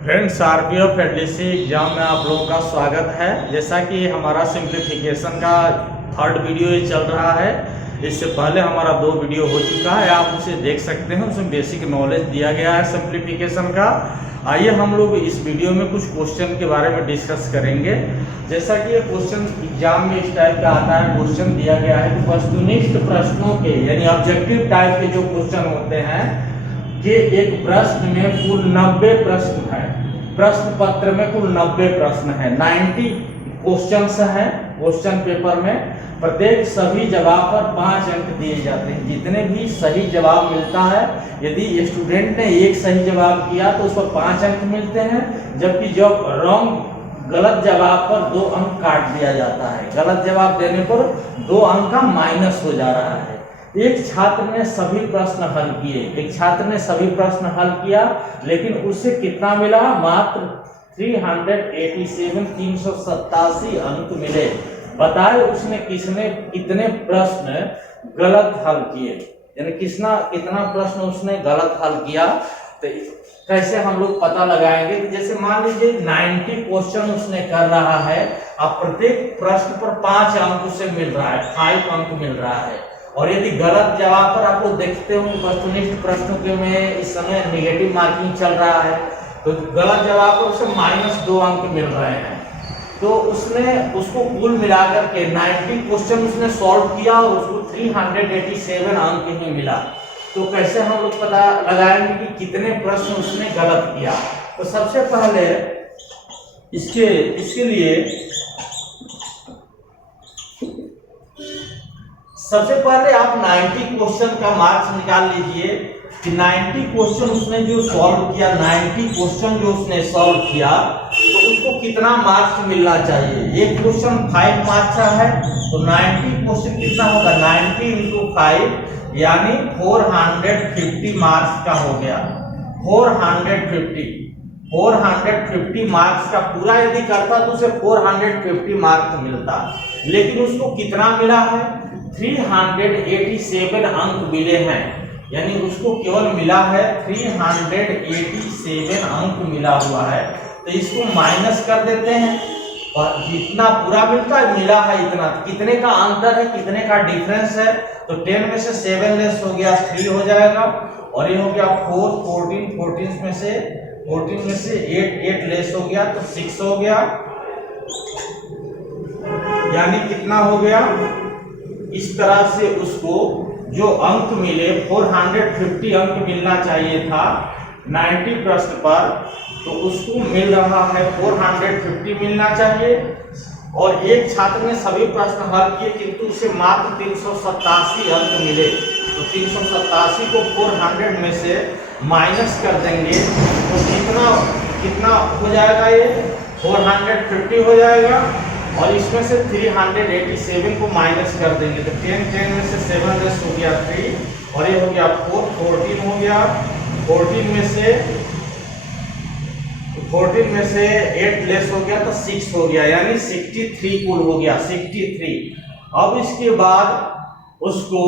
Friends, RPF ADC exam में आप लोगों का स्वागत है। जैसा कि हमारा सिंप्लीफिकेशन का थर्ड वीडियो ये चल रहा है। इससे पहले हमारा 2 वीडियो हो चुका है, आप उसे देख सकते हैं। उसमें बेसिक नॉलेज दिया गया है सिंप्लीफिकेशन का। आइए हम लोग इस वीडियो में कुछ क्वेश्चन के बारे में डिस्कस करेंगे। जैसा कि ये क्वेश्चन एग्जाम में इस टाइप का आता है, क्वेश्चन दिया गया है कि वस्तुनिष्ठ प्रश्नों के यानी ऑब्जेक्टिव टाइप के जो क्वेश्चन होते हैं कि एक प्रश्न में कुल 90 प्रश्न है। प्रश्न पत्र में कुल 90 प्रश्न है, 90 क्वेश्चंस हैं क्वेश्चन पेपर में। प्रत्येक सभी जवाब पर 5 अंक दिए जाते हैं। जितने भी सही जवाब मिलता है, यदि स्टूडेंट ने एक सही जवाब किया तो उस पर 5 अंक मिलते हैं, जबकि जब गलत जवाब पर 2 अंक काट दिया जाता है। गलत जवाब देने पर 2 अंक का माइनस हो जा रहा है। एक छात्र ने सभी प्रश्न हल किए, एक छात्र ने सभी प्रश्न हल किया, लेकिन उसे कितना मिला? मात्र 387 अंक मिले। बताए उसने कितने प्रश्न गलत हल किए, यानी कितना प्रश्न उसने गलत हल किया। तो कैसे हम लोग पता लगाएंगे? जैसे मान लीजिए 90 क्वेश्चन उसने कर रहा है, अब प्रत्येक प्रश्न पर 5 अंक उसे मिल रहा है, 5 अंक मिल रहा है। और यदि गलत जवाब पर आप लोग देखते हो वस्तुनिष्ठ प्रश्नों के में इस समय नेगेटिव मार्किंग चल रहा है, तो गलत जवाब पर उसे -2 अंक मिल रहे हैं। तो उसको कुल मिलाकर के 90 क्वेश्चन उसने सॉल्व किया और उसको 387 अंक ही मिला। तो कैसे हम लोग पता लगाएंगे कि कितने प्रश्न उसने गलत किया? तो सबसे पहले इसके लिए सबसे पहले आप 90 क्वेश्चन का मार्क्स निकाल लीजिए कि 90 क्वेश्चन उसने जो सॉल्व किया, 90 क्वेश्चन जो उसने सॉल्व किया, तो उसको कितना मार्क्स मिलना चाहिए? एक क्वेश्चन 5 मार्क्स का है, तो 90 क्वेश्चन कितना होगा? 90 × 5 यानी 450 मार्क्स का हो गया। 450 मार्क्स का पूरा यदि करता तो उसे 450 मार्क्स मिलता, लेकिन उसको कितना मिला है? 387 अंक मिले हैं, यानी उसको केवल मिला है 387 अंक मिला हुआ है। तो इसको माइनस कर देते हैं और जितना पूरा मिला है इतना, कितने का अंतर है, कितने का डिफरेंस है? तो 10 में से 7 लेस हो गया 3 हो जाएगा, और ये हो गया 4, 14 में से 8 लेस हो गया तो 6 हो गया, यानी कितना हो गया? इस तरह से उसको जो अंक मिले 450 अंक मिलना चाहिए था 90 प्रश्न पर, तो उसको मिल रहा है 450 मिलना चाहिए। और एक छात्र ने सभी प्रश्न हल किए किंतु उसे मात्र 387 अंक मिले, तो 387 को 400 में से माइनस कर देंगे तो कितना हो जाएगा? ये 450 हो जाएगा, और इसमें से 387 को माइनस कर देंगे तो 10 में से 7 लेस हो गया 3, और ये हो गया 4, 14 हो गया, 14 में से 8 लेस हो गया तो 6 हो गया, यानी 63 कुल हो गया, 63। अब इसके बाद उसको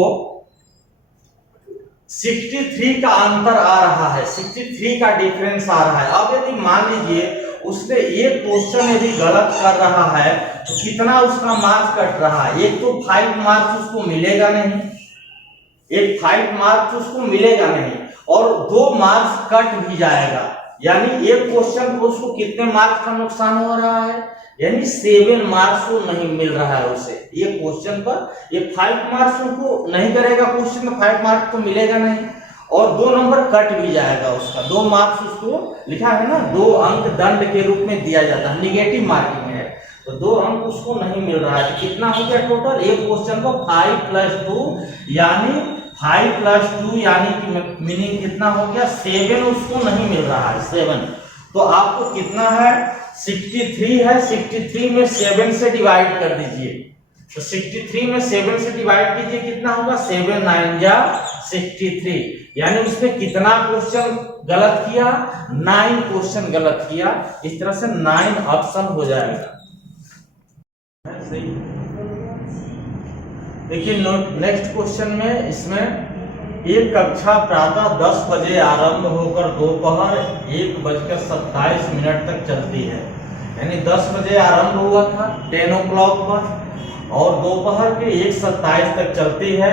63 का अंतर आ रहा है, 63 का डिफरेंस आ रहा है। अब यदि मान लीजिए उसने एक क्वेश्चन यदि गलत कर रहा है तो कितना उसका मार्क्स कट रहा है? एक तो 5 मार्क्स उसको मिलेगा नहीं, और 2 मार्क्स कट भी जाएगा, यानी एक क्वेश्चन को उसको कितने मार्क्स का नुकसान हो रहा है? यानी 7 मार्क्स को नहीं मिल रहा है उसे। एक क्वेश्चन पर ये 5 मार्क्स उसको नहीं करेगा, क्वेश्चन में 5 मार्क्स तो मिलेगा नहीं, और 2 नंबर कट भी जाएगा उसका। 2 मार्क्स उसको लिखा है ना, 2 अंक दंड के रूप में दिया जाता है, निगेटिव मार्किंग है, तो 2 अंक उसको नहीं मिल रहा है। तो कितना हो गया टोटल? एक क्वेश्चन को 5 + 2 यानी 5 + 2 यानी कि मीनिंग कितना हो गया? 7 उसको नहीं मिल रहा है, 7। तो आपको कितना है? 63 है, 63 में 7 से डिवाइड कर दीजिए, तो 63 में 7 से डिवाइड कीजिए, कितना होगा? 7 × 9 = 63, यानी उसने कितना क्वेश्चन गलत किया? 9 क्वेश्चन गलत किया। इस तरह से 9 ऑप्शन हो जाएगा। सही। देखिए नेक्स्ट क्वेश्चन में इसमें एक कक्षा प्रातः 10 बजे आरंभ होकर दोपहर 1:27 तक चलती है। यानी 10 बजे आरंभ हुआ था 10 o'clock पर और दोपहर के 1:27 तक चलती है।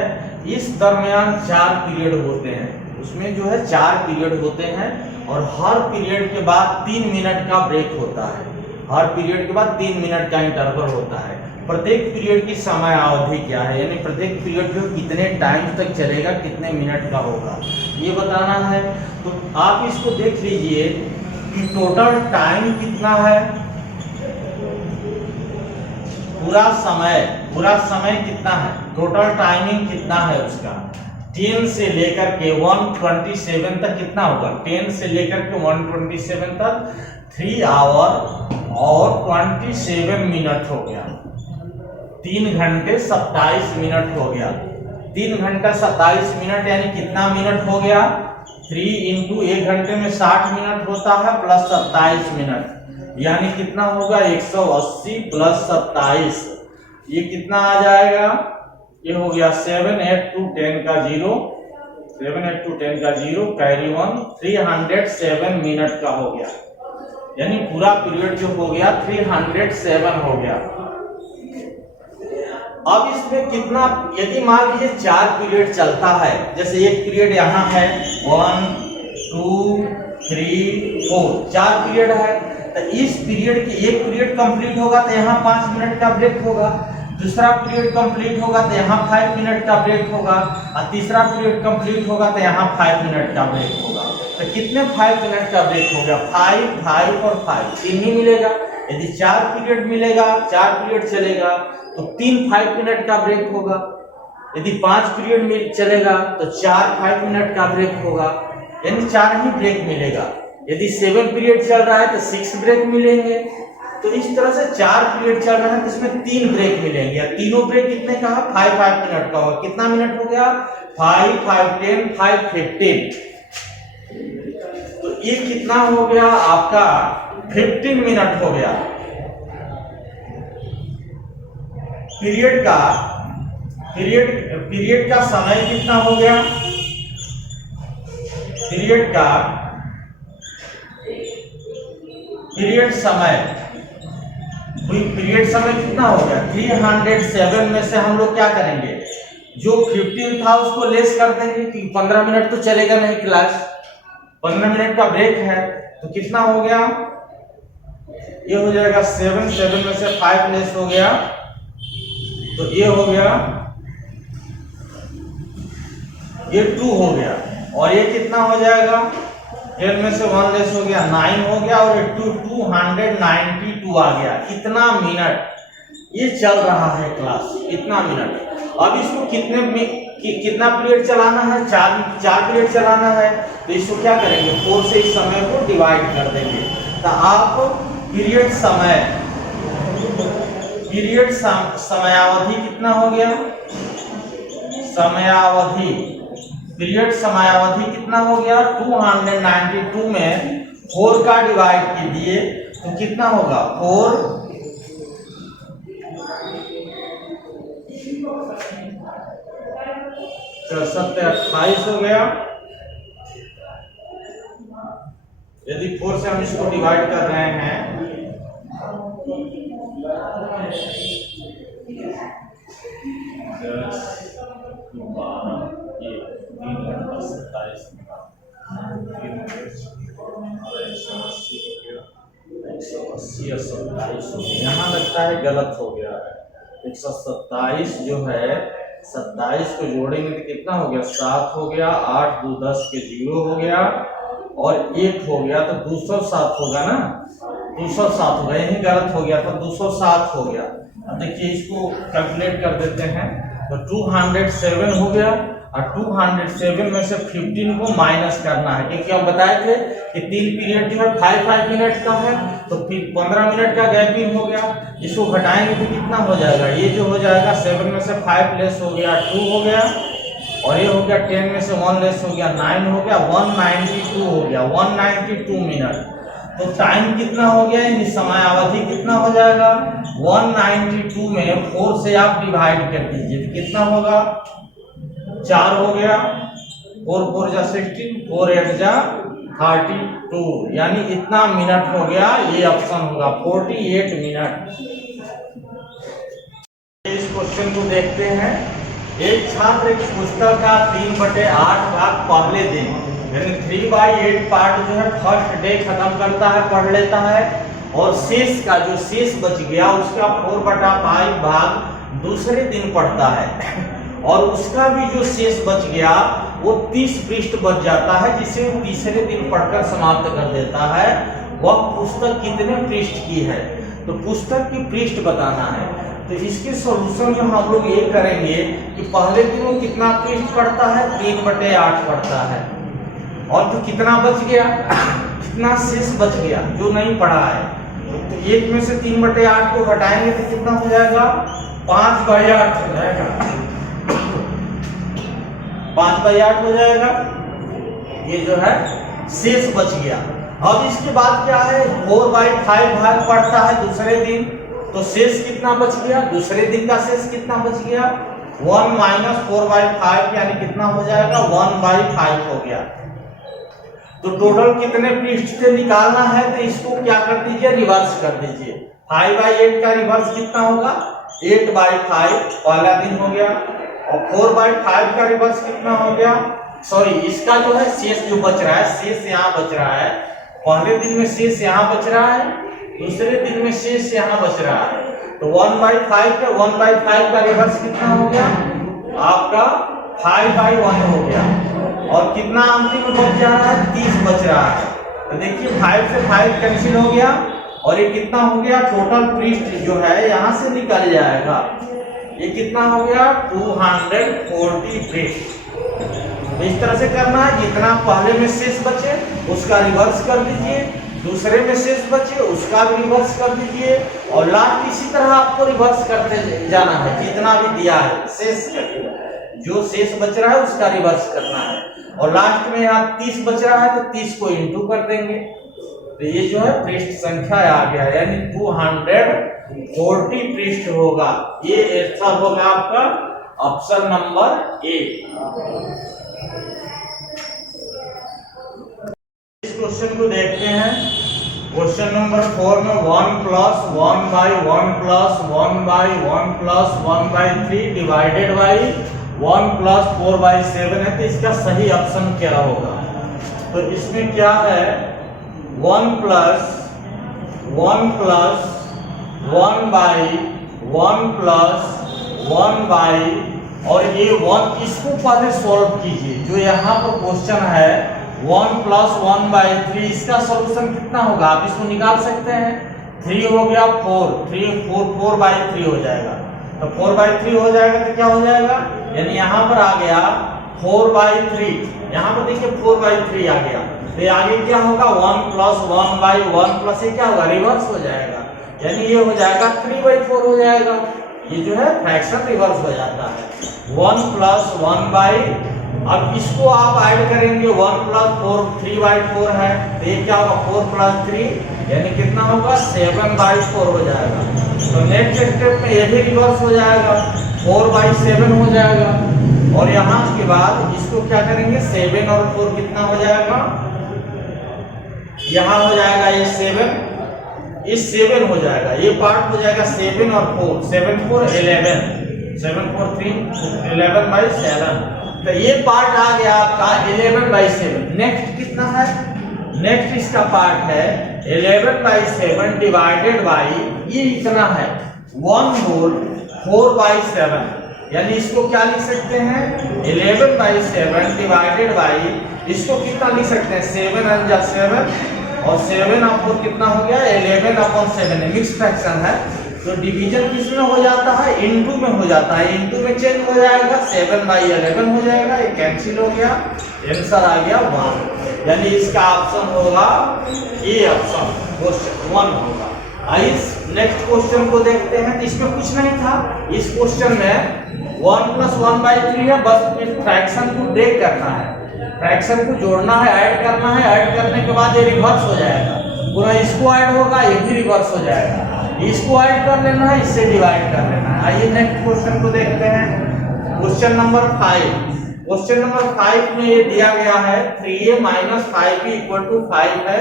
इस दरमियान 4 पीरियड होते हैं, उसमें जो है 4 पीरियड होते हैं और हर पीरियड के बाद 3 मिनट का ब्रेक होता है। हर पीरियड के बाद 3 मिनट का इंटरवल होता है। प्रत्येक पीरियड की समय अवधि क्या है, यानी प्रत्येक पीरियड जो कितने टाइम तक चलेगा, कितने मिनट का होगा, ये बताना है। तो आप इसको देख लीजिए कि टोटल टाइम कितना है, पूरा समय कितना है, टोटल टाइमिंग कितना है उसका 10 से लेकर के 127 तक कितना होगा, 10 से लेकर के 127 तक 3 आवर और 27 मिनट हो गया। 3 घंटे 27 मिनट हो गया। 3 घंटा 27 मिनट यानी कितना मिनट हो गया, 3 इंटू 1 घंटे में 60 मिनट होता है प्लस 27 मिनट, यानी कितना होगा 180 प्लस 27, ये कितना आ जाएगा, ये हो गया 7 8 2 10 का 0, 7 8 2 10 का 0 कैरी 1, 307 मिनट का हो गया। यानी पूरा पीरियड जो हो गया 307 हो गया। अब इसमें कितना, यदि मान लीजिए 4 पीरियड चलता है, जैसे एक पीरियड यहाँ है 1 2 3 4 4 पीरियड है, तो इस पीरियड की एक पीरियड कंप्लीट होगा तो यहाँ 5 मिनट का ब्रेक होगा, दूसरा पीरियड कंप्लीट होगा तो यहाँ 5 मिनट का ब्रेक होगा और तीसरा पीरियड कंप्लीट होगा तो यहाँ 5 मिनट का ब्रेक होगा। तो कितने 5 मिनट का ब्रेक हो गया, 5 5 और 5 3 ही मिलेगा। यदि 4 पीरियड मिलेगा, 4 पीरियड चलेगा तो 3 5 मिनट का ब्रेक होगा। यदि 5 पीरियड चलेगा तो 4 5 मिनट का ब्रेक होगा, यानी 4 ही ब्रेक मिलेगा। यदि 7 पीरियड चल रहा है तो 6 ब्रेक मिलेंगे। तो इस तरह से 4 पीरियड चल रहा है तो इसमें 3 ब्रेक मिलेंगे। तीनों ब्रेक कितने का है, 5 5 मिनट का होगा। कितना मिनट हो गया, 5 5 10 5 15, तो ये कितना हो गया आपका 15 मिनट हो गया। पीरियड का समय कितना हो गया, पीरियड समय कितना हो गया 307 में से हम लोग क्या करेंगे, जो 15 था उसको लेस कर देंगे कि 15 मिनट तो चलेगा नहीं क्लास, 15 मिनट का ब्रेक है, तो कितना हो गया, ये हो जाएगा 7 में से 5 लेस हो गया तो ये हो गया, ये 2 हो गया और ये कितना हो जाएगा, 10 में से 1 लेस हो गया 9 हो गया और 292 आ गया। इतना मिनट ये चल रहा है क्लास, इतना मिनट। अब इसको कितना पीरियड चलाना है, 4 पीरियड चलाना है, तो इसको क्या करेंगे 4 से इस समय को डिवाइड कर देंगे। तो आप पीरियड समयावधि कितना हो गया, पीरियड समयावधि कितना हो गया 292 में 4 का डिवाइड कीजिए तो कितना होगा 4 28 हो गया। यदि 4 से हम इसको डिवाइड कर रहे हैं यहाँ लगता है गलत हो गया है, 127 जो है 27 को जोड़ेंगे तो कितना हो गया 7 हो गया, 8 2 10 के 0 हो गया और 1 हो गया तो 207 होगा ना, 207 होगा, यही गलत हो गया था 207 हो गया। अब देखिए इसको कैलकुलेट कर देते हैं तो 207 हो गया और 207 में से 15 को माइनस करना है, क्योंकि हम बताए थे कि 3 पीरियड जो है 5 मिनट का है तो फिर 15 मिनट का गैपिंग हो गया। इसको घटाएंगे तो कितना हो जाएगा, ये जो हो जाएगा 7 में से 5 लेस हो गया 2 हो गया और ये हो गया 10 में से 1 लेस हो गया 9 हो गया, 192 हो गया, 192 मिनट। तो टाइम कितना हो गया, यानी समयावधि कितना हो जाएगा 192 में 4 से आप डिवाइड कर दीजिए तो कितना होगा 4 हो गया 4 4 जा 16, 4 8 जा 32, यानी इतना मिनट हो गया। ये ऑप्शन होगा 48 मिनट। इस क्वेश्चन को देखते हैं। एक छात्र एक पुस्तक का 3/8 भाग पहले दिन यानी 3/8 पार्ट जो है फर्स्ट डे खत्म करता है, पढ़ लेता है, और शेष का जो शेष बच गया उसका 4/5 भाग दूसरे दिन पढ़ता है, और उसका भी जो शेष बच गया वो 30 पृष्ठ बच जाता है, जिसे वो तीसरे दिन पढ़कर समाप्त कर देता है। वह पुस्तक कितने पृष्ठ की है? तो पुस्तक की पृष्ठ बताना है। तो इसके सॉल्यूशन में हम लोग ये करेंगे कि पहले दिन वो कितना पृष्ठ पढ़ता है, 3/8 पढ़ता है, और तो कितना बच गया, कितना शेष बच गया जो नहीं पढ़ा है। तो एक में से 3/8 को घटाएंगे तो कितना हो जाएगा, 5/8 हो जाएगा, 5/8 हो जाएगा। ये जो है शेष बच गया। अब इसके बाद क्या है, 4/5 भाग पढ़ता है दूसरे दिन, तो शेष कितना बच गया, दूसरे दिन का शेष कितना बच गया, 1 - 4/5 यानी कितना हो जाएगा, 1/5 हो गया। तो टोटल कितने पृष्ठ से निकालना है, तो इसको क्या कर दीजिए, रिवर्स कर दीजिए। 5/8 का रिवर्स कितना होगा, 8/5 पहला दिन हो गया, और 4/5 का रिवर्स कितना हो गया, सॉरी इसका जो है शेष जो बच रहा है, शेष यहाँ बच रहा है, पहले दिन में शेष यहाँ बच रहा है, दूसरे दिन में शेष यहाँ बच रहा है। तो 1/5 का रिवर्स कितना हो गया आपका, 5/1 हो गया, और कितना अंतिम में बच जा रहा है, 30 बच रहा है। तो देखिए 5 से 5 कैंसिल हो गया, और ये कितना हो गया, टोटल पृष्ठ जो है यहाँ से निकल जाएगा। ये कितना हो गया, 240 पृष्ठ। इस तरह से करना है, जितना पहले में शेष बचे उसका रिवर्स कर दीजिए, दूसरे में शेष बचे उसका भी रिवर्स कर दीजिए, और लास्ट इसी तरह आपको रिवर्स करते जाना है, जितना भी दिया है शेष जो शेष बच रहा है उसका रिवर्स करना है। और लास्ट में यहाँ 30 बच रहा है तो 30 को इंटू कर देंगे, तो ये जो है पृष्ठ संख्या आ गया, यानी 240 पृष्ठ होगा। ये आंसर होगा आपका ऑप्शन नंबर ए। इस क्वेश्चन को देखते हैं। क्वेश्चन नंबर 4 में 1 + 1/1 + 1/1 + 1/3 डिवाइडेड बाई 1 + 4/7 है, तो इसका सही ऑप्शन क्या होगा। तो इसमें क्या है, 1 + 1 + 1/1 + 1/, और ये 1 इसको पहले सॉल्व कीजिए। जो यहाँ पर क्वेश्चन है 1 + 1/3, इसका सॉल्यूशन कितना होगा, आप इसको निकाल सकते हैं। 3 हो गया 4/3 हो जाएगा, तो 4/3 हो जाएगा तो क्या हो जाएगा, यानी यहाँ पर आ गया 4/3, यहाँ पर देखिए 4/3 आ गया, तो आगे क्या होगा, 1 + 1/1 प्लस ये क्या होगा, रिवर्स हो जाएगा, यानी ये हो जाएगा 3/4 हो जाएगा। ये जो है फ्रैक्शन रिवर्स हो जाता है। 1 + 1/, अब इसको आप ऐड करेंगे, 1 + 4 3/4 है, तो ये क्या होगा 4 + 3 यानी कितना होगा, 7/4 हो जाएगा। तो नेक्स्ट स्टेप में ये भी रिवर्स हो जाएगा, 4/7 हो जाएगा, और यहाँ के बाद इसको क्या करेंगे, 7 और 4 कितना हो जाएगा, यहाँ हो जाएगा ये 7, इस 7 हो जाएगा, ये पार्ट हो जाएगा 7 और 4, 7 4 11, 7 4 3 11/7, तो ये पार्ट आ गया आपका 11/7। नेक्स्ट कितना है, नेक्स्ट इसका पार्ट है 11/7 डिवाइडेड बाई ये इतना है 1 होल 4/7, यानी इसको क्या लिख सकते हैं, 11/7 डिवाइडेड बाई, इसको कितना लिख सकते हैं, 7 × 7, और 7 आपको कितना हो गया, 11/7 है, मिक्स फ्रैक्शन है, तो डिवीजन किस में हो जाता है, इनटू में हो जाता है, इनटू में चेंज हो जाएगा, 7/11 हो जाएगा, ये कैंसिल हो गया, आंसर आ गया 1, यानी इसका ऑप्शन होगा ये ऑप्शन क्वेश्चन 1 होगा। आइए नेक्स्ट क्वेश्चन को देखते हैं। तो इसमें कुछ नहीं था, इस क्वेश्चन में 1 + 1/3 है, बस फ्रैक्शन को ब्रेक करना है, फ्रैक्शन को जोड़ना है, ऐड करना है, ऐड करने के बाद ये रिवर्स हो जाएगा, पूरा इसको ऐड होगा, ये भी रिवर्स हो जाएगा, इसको ऐड कर लेना है, इससे डिवाइड कर लेना है। आइए नेक्स्ट क्वेश्चन को देखते हैं। क्वेश्चन नंबर 5, क्वेश्चन नंबर 5 में ये दिया गया है 3a minus 5b equal to 5 है।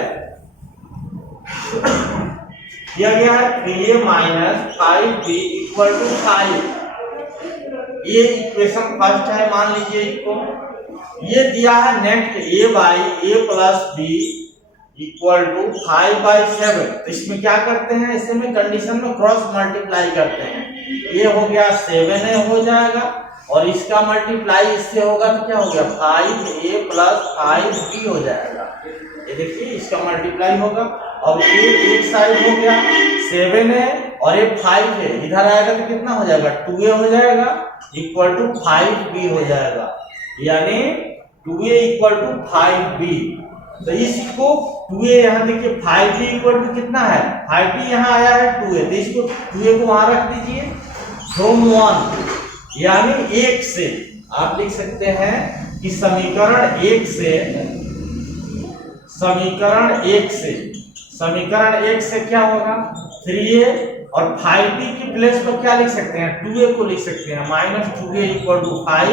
दिया गया है 3a minus 5b equal to 5। ये इक्वेशन फर्स्ट है, मान लीजिए इसको। ये दिया है next a by a plus b equal to 5/7। तो इसमें क्या करते हैं, इसमें कंडीशन में क्रॉस मल्टीप्लाई करते हैं। ये हो गया 7a हो जाएगा और इसका मल्टीप्लाई इससे होगा तो क्या हो गया 5a प्लस 5b हो जाएगा। ये देखिए इसका मल्टीप्लाई होगा और ये एक साइड हो गया 7a और ये 5 है, इधर आएगा तो कितना हो जाएगा 2a हो जाएगा इक्वल टू 5b हो जाएगा, यानी 2a इक्वल टू 5b। तो इसको 2a यहाँ देखिए 5b इक्वल टू कितना है 5b यहाँ आया है 2a, तो इसको 2a को वहां रख दीजिए फ्रॉम 1, यानी 1 से आप लिख सकते हैं कि समीकरण 1 से क्या होगा 3a और 5b की प्लेस पर क्या लिख सकते हैं 2a को लिख सकते हैं माइनस 2a इक्वल टू 5।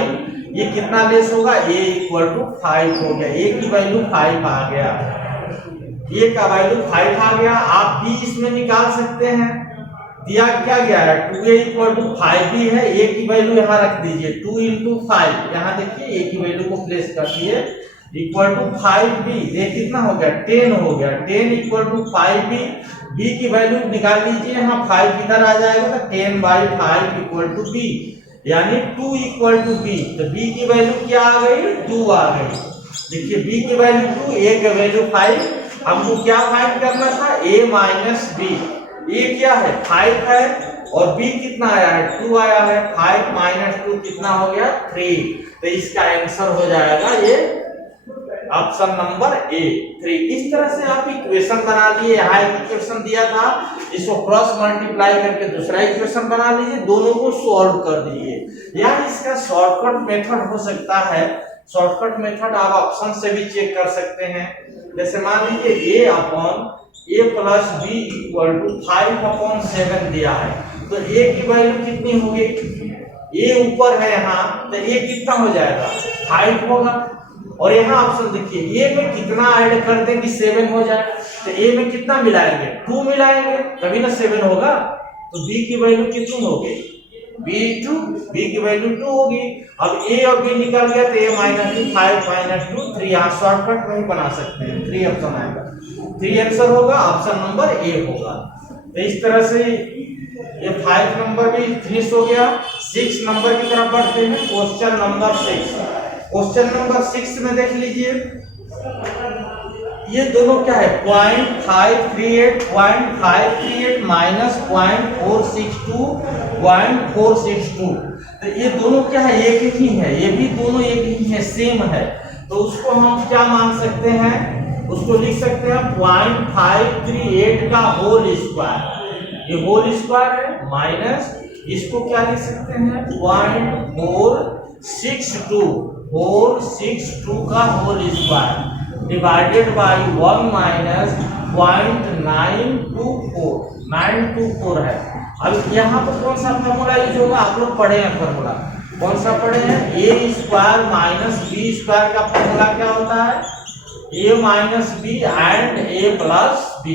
ये कितना लेस होगा a इक्वल टू 5 हो गया, a की वैल्यू 5 आ गया, a का वैल्यू 5 आ गया। आप b इसमें निकाल सकते हैं, दिया क्या गया है 2a इक्वल टू 5b है, a की वैल्यू यहाँ रख दीजिए 2 इंटू 5, यहाँ देखिए a की वैल्यू को प्लेस कर दिए इक्वल टू 5b। ये कितना हो गया 10 हो गया, 10 इक्वल टू 5b। b की वैल्यू निकाल लीजिए, यहाँ 5 इधर आ जाएगा तो 10/5 इक्वल टू b, यानी 2 इक्वल टू b। तो b की वैल्यू क्या आ गई 2 आ गई। देखिए b की वैल्यू 2, a की वैल्यू 5। हमको क्या फाइंड करना था a माइनस b। a क्या है 5 है और b कितना आया है 2 आया है, 5 माइनस 2 कितना हो गया 3। तो इसका आंसर हो जाएगा ये ऑप्शन नंबर ए 3। इस तरह से आप इक्वेशन बना लिए। यहाँ एक इक्वेशन दिया था, इसको क्रॉस मल्टीप्लाई करके दूसरा इक्वेशन बना लीजिए, दोनों को सॉल्व कर दीजिए। या इसका शॉर्टकट मेथड हो सकता है, शॉर्टकट मेथड आप ऑप्शन से भी चेक कर सकते हैं। जैसे मान लीजिए a upon a plus b equal to 5/7 दिया है, तो a की वैल्यू कितनी होगी, a ऊपर है यहाँ तो a कितना हो जाएगा 5 होगा। और यहाँ ऑप्शन देखिए a में कितना ऐड कर दें कि 7 हो जाए, तो a में कितना मिलाएंगे 2 मिलाएंगे तभी ना 7 होगा। तो b की वैल्यू कितनी होगी b की वैल्यू 2 होगी। अब a और b निकल गया तो a माइनस 2 5 माइनस 2 3, यहाँ शॉर्टकट में ही बना सकते हैं, 3 ऑप्शन आएगा, 3 आंसर होगा, ऑप्शन नंबर ए होगा। तो इस तरह से ये 5 नंबर भी फिनिश हो गया। 6 नंबर की तरफ बढ़ते हैं, क्वेश्चन नंबर 6। क्वेश्चन नंबर 6 में देख लीजिए, ये दोनों क्या है 0.538 माइनस 0.462। तो ये दोनों क्या है एक ही है, ये भी दोनों एक ही है, सेम है। तो उसको हम क्या मान सकते हैं, उसको लिख सकते हैं 0.538 का होल स्क्वायर, ये होल स्क्वायर है, माइनस इसको क्या लिख सकते हैं 0.462 का whole square divided by 1 minus 0.924 है। अब यहाँ पर कौन सा फॉर्मूला यूज होगा, आप लोग पढ़े हैं फॉर्मूला, कौन सा पढ़े हैं a square minus b square का फॉर्मूला क्या होता है a minus b and a plus b।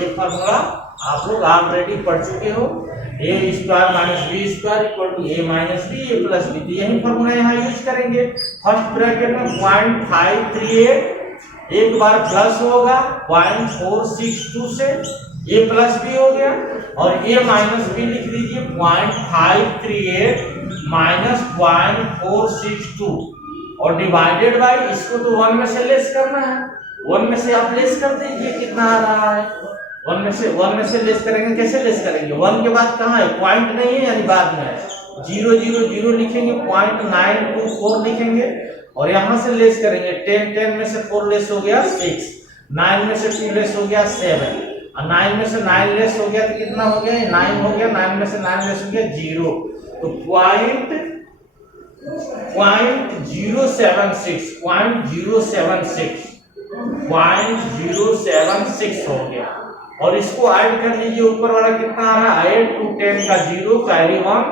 ये फॉर्मूला आप लोग ऑलरेडी पढ़ चुके हो, a square minus b square equal to a minus b a plus b। तो यही फॉर्मूला यहाँ यूज करेंगे। फर्स्ट ब्रैकेट में 0.538, एक बार प्लस होगा 0.462 से a प्लस b हो गया, और a माइनस b लिख दीजिए 0.538 माइनस 0.462 और डिवाइडेड बाय, इसको तो 1 में से लेस करना है, 1 में से आप लेस कर दीजिए कितना आ रहा है, 1 में से लेस करेंगे, कैसे लेस करेंगे 1 के बाद कहाँ है पॉइंट नहीं है, यानी बाद में है 0 0 0 लिखेंगे, 0.924 लिखेंगे और यहाँ से लेस करेंगे 10 में से 4 लेस हो गया 6, 9 में से 2 लेस हो गया 7 और 9 में से 9 लेस हो गया तो कितना हो गया 9 हो गया, 9 में से 9 लेस हो गया 0, तो 0.076 हो गया। और इसको ऐड कर लीजिए, ऊपर वाला कितना आ रहा है 8 to 10 का 0 कैरी 1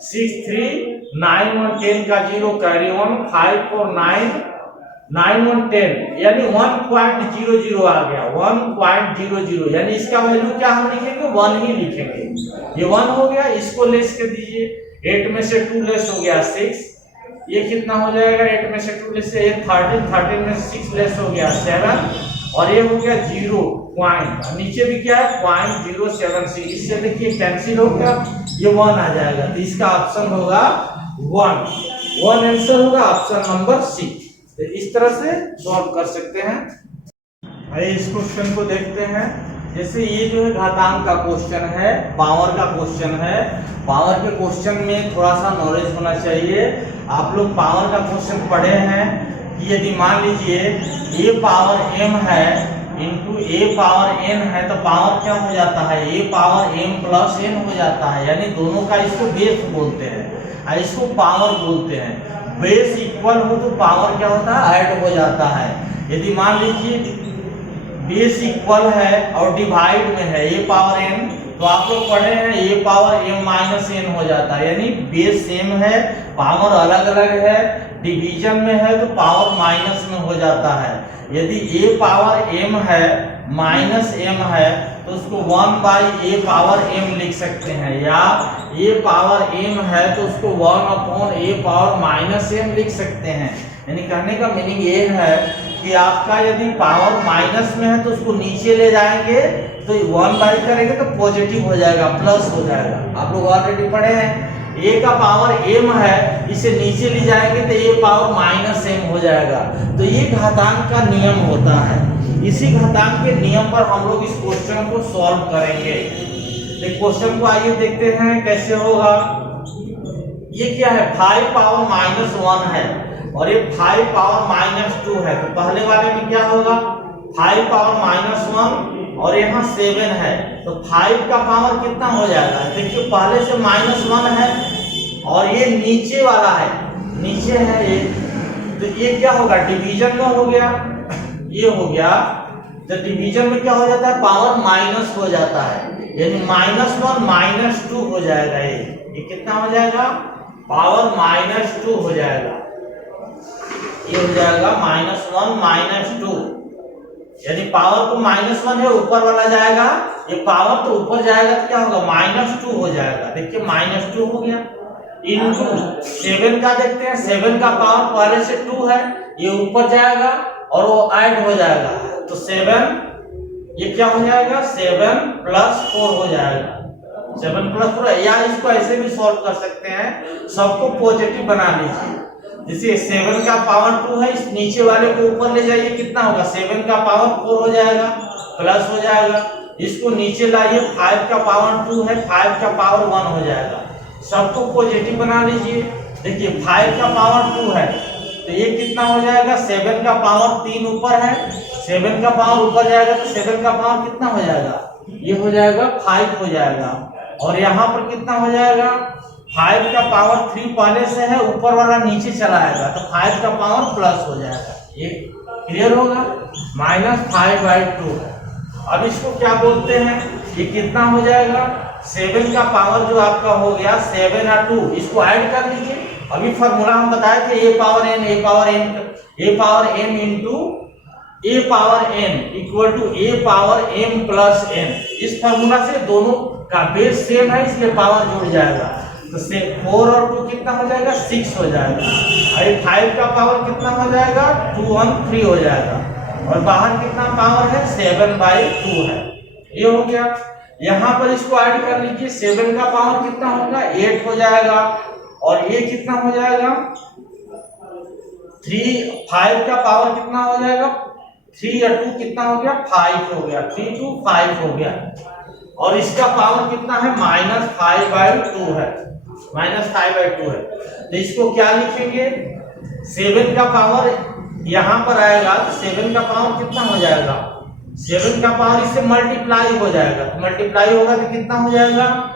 6 3 9 1 10 का 0 कैरी ऑन 5 4 9 9 1 10 यानी 1.00 आ गया 1.00 यानी इसका वैल्यू क्या हम लिखेंगे 1 ही लिखेंगे। ये 1 हो गया, इसको लेस कर दीजिए। 8 में से 2 लेस हो गया 6, ये कितना हो जाएगा 8 में से 2 लेस से 13 13 में से 6 लेस हो गया 7 और ये हो गया 0 पॉइंट, नीचे भी क्या है 0.076, इससे देखिए कैंसिल हो गया, ये 1 आ जाएगा। तो इसका ऑप्शन होगा 1 आंसर होगा ऑप्शन नंबर सी। तो इस तरह से सॉल्व कर सकते हैं। आइए इस क्वेश्चन को देखते हैं। जैसे ये जो है घातांक का क्वेश्चन है, पावर का क्वेश्चन है। पावर के क्वेश्चन में थोड़ा सा नॉलेज होना चाहिए। आप लोग पावर का क्वेश्चन पढ़े हैं कि यदि मान लीजिए a पावर m है इंटू a पावर n है तो पावर क्या हो जाता है a power m plus n हो जाता है, यानी दोनों का इसको बेस बोलते हैं और इसको पावर बोलते हैं। बेस इक्वल हो तो पावर क्या होता है ऐड हो जाता है। यदि मान लीजिए बेस इक्वल है और डिवाइड में है a पावर m, तो आप लोग पढ़े हैं a power m minus n हो जाता है, यानी बेस सेम है पावर अलग अलग है, डिवीजन में है तो पावर माइनस में हो जाता है। यदि a पावर m है माइनस m है तो उसको 1 बाई a पावर m लिख सकते हैं, या a पावर m है तो उसको 1 upon a power minus m लिख सकते हैं। यानी कहने का मीनिंग ये है कि आपका यदि पावर माइनस में है तो उसको नीचे ले जाएंगे तो 1 बाई करेंगे तो पॉजिटिव हो जाएगा, प्लस हो जाएगा। आप लोग ऑलरेडी पढ़े हैं a का पावर m है, इसे नीचे ले जाएंगे तो a पावर माइनस m हो जाएगा। तो ये घातांक का नियम होता है। इसी घातांक के नियम पर हम लोग इस क्वेश्चन को सॉल्व करेंगे। क्वेश्चन को आइए देखते हैं कैसे होगा। ये क्या है 5 पावर माइनस 1 है और ये 5 पावर माइनस 2 है, तो पहले वाले में क्या होगा 5 पावर माइनस 1 और यहाँ 7 है, तो 5 का पावर कितना हो जाएगा। देखिए पहले से -1 है और ये नीचे वाला है, नीचे है ये, तो ये क्या होगा डिवीजन में हो गया, ये हो गया। तो डिवीजन में क्या हो जाता है पावर माइनस हो जाता है, यानी -1 -2 हो जाएगा। ये कितना हो जाएगा पावर -2 हो जाएगा, ये हो जाएगा -1 -2, यानी पावर तो -1 है ऊपर वाला जाएगा, ये पावर तो ऊपर जाएगा तो क्या होगा -2 हो जाएगा। देखिए -2 हो गया इनटू 7 का देखते हैं, 7 का पावर पहले से 2 है, ये ऊपर जाएगा और वो ऐड हो जाएगा, तो 7 ये क्या हो जाएगा 7 + 4 हो जाएगा, 7 + 4। या इसको ऐसे भी सॉल्व कर सकते हैं, सबको पॉजिटिव बना लीजिए। जैसे 7 का पावर 2 है, इस नीचे वाले को ऊपर ले जाइए, कितना होगा 7 का पावर 4 हो जाएगा, प्लस हो जाएगा। इसको नीचे लाइए 5 का पावर 2 है, 5 का पावर 1 हो जाएगा, सबको पॉजिटिव बना लीजिए। देखिए 5 का पावर 2 है तो ये कितना हो जाएगा 7 का पावर 3 ऊपर है, 7 का पावर ऊपर जाएगा तो 7 का पावर कितना हो जाएगा, ये हो जाएगा 5 हो जाएगा। और यहाँ पर कितना हो जाएगा 5 का पावर 3 पहले से है, ऊपर वाला नीचे चला आएगा तो 5 का पावर प्लस हो जाएगा। ये क्लियर होगा -5/2। अब इसको क्या बोलते हैं, ये कितना हो जाएगा 7 का पावर जो आपका हो गया 7 और 2, इसको ऐड कर लीजिए। अभी फॉर्मूला हम बताए थे a power n into a power n equal to a power m plus n। इस फॉर्मूला से दोनों का बेस सेम है इसलिए पावर जुड़ जाएगा, तो 4 और 2 कितना हो जाएगा 6 हो जाएगा। अरे 5 का पावर कितना हो जाएगा 2 1 3 हो जाएगा, और बाहर कितना पावर है 7/2 है, ये हो गया। यहाँ पर इसको ऐड कर लीजिए, 7 का पावर कितना होगा 8 हो जाएगा, और ये कितना हो जाएगा 5 का पावर कितना हो जाएगा 3 और 2 कितना हो गया 5 हो गया, 3 2 5 हो गया। और इसका पावर कितना है -5/2 है, -5/2 है। तो इसको क्या लिखेंगे 7 का पावर यहाँ पर आएगा तो 7 का पावर कितना हो जाएगा, 7 का पावर इससे मल्टीप्लाई हो जाएगा, तो मल्टीप्लाई होगा तो कितना हो जाएगा,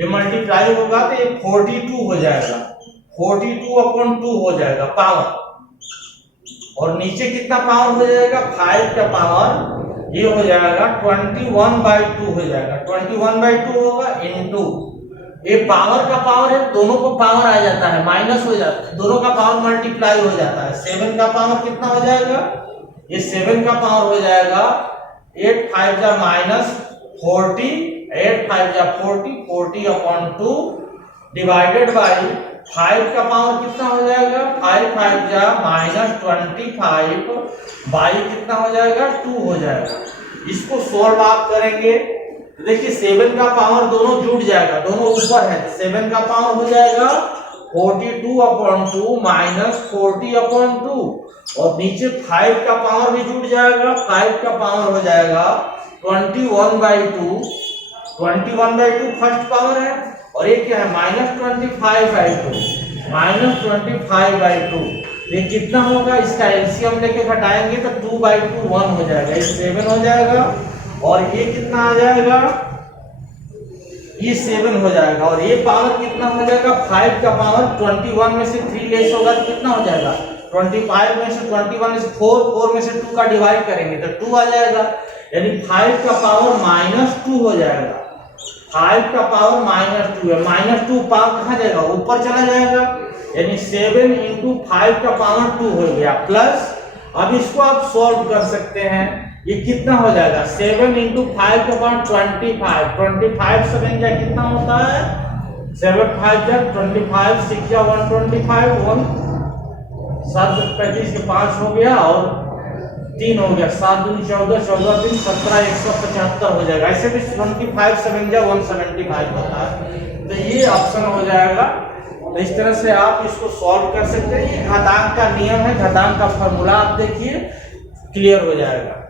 ये मल्टीप्लाई होगा तो ये 42 हो जाएगा, 42/2 हो जाएगा पावर। और नीचे कितना पावर हो जाएगा 5 का पावर, ये हो जाएगा 21/2 हो जाएगा, 21/2 होगा इनटू ये पावर का पावर है, दोनों को पावर आ जाता है, माइनस हो जाता है, दोनों का पावर मल्टीप्लाई हो जाता है। 7 का पावर कितना हो जाएगा, ये 7 का पावर हो जाएगा 8 5 जा माइनस 40, 8 5 जा 40, 40 अपॉन 2 डिवाइडेड बाई 5 का पावर कितना हो जाएगा, 5 5 जा माइनस 25 बाई कितना हो जाएगा 2 हो जाएगा। इसको सोल्व आप करेंगे तो देखिए 7 का पावर दोनों जुड़ जाएगा, दोनों ऊपर है, 7 का पावर हो जाएगा 42 अपॉन 2 माइनस 40 अपॉन 2 और नीचे 5 का पावर भी जुड़ जाएगा, 5 का पावर हो जाएगा 21/2, 21/2 फर्स्ट पावर है और ये क्या है माइनस 25/2, माइनस 25/2। ये कितना होगा, इसका एलसीएम लेके घटाएंगे तो 2/2 1 हो जाएगा, ये 7 हो जाएगा और ये कितना आ जाएगा, ये 7 हो जाएगा और ये पावर कितना हो जाएगा, 5 का पावर 21 में से 3 लेस होगा तो कितना हो जाएगा, 25 में से 21 में से 4 में से 2 का डिवाइड करेंगे तो 2 आ जाएगा, यानी 5 का पावर -2 हो जाएगा। 5 का पावर -2 है, -2 पावर कहाँ जाएगा, ऊपर चला जाएगा, यानी 7 × 5 का पावर 2 हो गया प्लस। अब इसको आप सॉल्व कर सकते हैं, ये कितना हो जाएगा 7 × 5 का पावर 25, 25 7 जा कितना होता है 7 5 जा 25, 6 जा 125, 1 7 35 के 5 हो गया और 3 हो गया, 7 दूनी 14, 14 3 17, 175 हो जाएगा। ऐसे भी 25 7 जा 175 होता है, तो ये ऑप्शन हो जाएगा। तो इस तरह से आप इसको सॉल्व कर सकते हैं। ये घातांक का नियम है, घातांक का फॉर्मूला आप देखिए क्लियर हो जाएगा।